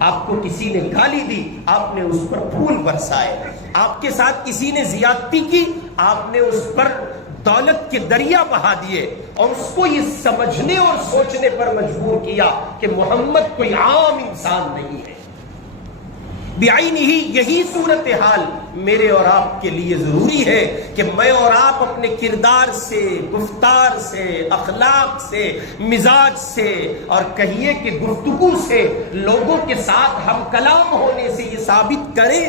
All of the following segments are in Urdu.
آپ کو کسی نے گالی دی، آپ نے اس پر پھول برسائے، آپ کے ساتھ کسی نے زیادتی کی، آپ نے اس پر دولت کے دریا بہا دیے، اور اس کو یہ سمجھنے اور سوچنے پر مجبور کیا کہ محمد کوئی عام انسان نہیں ہے۔ بعینہ ہی یہی صورتحال میرے اور آپ کے لیے ضروری ہے کہ میں اور آپ اپنے کردار سے، گفتار سے، اخلاق سے، مزاج سے، اور کہیے کہ گفتگو سے، لوگوں کے ساتھ ہم کلام ہونے سے یہ ثابت کریں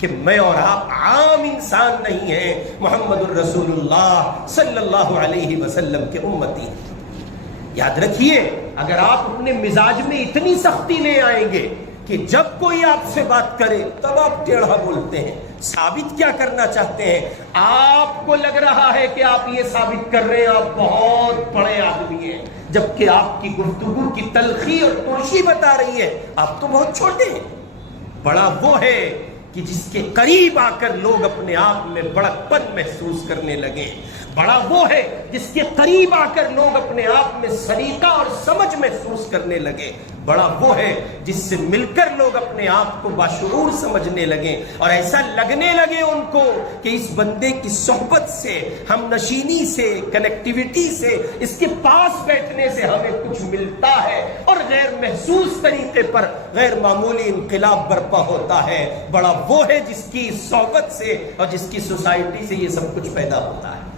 کہ میں اور آپ عام انسان نہیں ہیں، محمد الرسول اللہ صلی اللہ علیہ وسلم کے امتی۔ یاد رکھیے، اگر آپ اپنے مزاج میں اتنی سختی لے آئیں گے کہ جب کوئی آپ سے بات کرے تب آپ ٹیڑھا بولتے ہیں، ثابت کیا کرنا چاہتے ہیں؟ آپ کو لگ رہا ہے کہ آپ یہ ثابت کر رہے ہیں آپ بہت بڑے آدمی ہیں، جبکہ آپ کی گفتگو کی تلخی اور ترشی بتا رہی ہے آپ تو بہت چھوٹے ہیں۔ بڑا وہ ہے کہ جس کے قریب آ کر لوگ اپنے آپ میں بڑک پن محسوس کرنے لگے، بڑا وہ ہے جس کے قریب آ کر لوگ اپنے آپ میں سلیقہ اور سمجھ محسوس کرنے لگے، بڑا وہ ہے جس سے مل کر لوگ اپنے آپ کو باشعور سمجھنے لگے، اور ایسا لگنے لگے ان کو کہ اس بندے کی صحبت سے، ہم نشینی سے، کنیکٹیوٹی سے، اس کے پاس بیٹھنے سے ہمیں کچھ ملتا ہے، اور غیر محسوس طریقے پر غیر معمولی انقلاب برپا ہوتا ہے۔ بڑا وہ ہے جس کی صحبت سے اور جس کی سوسائٹی سے یہ سب کچھ پیدا ہوتا ہے۔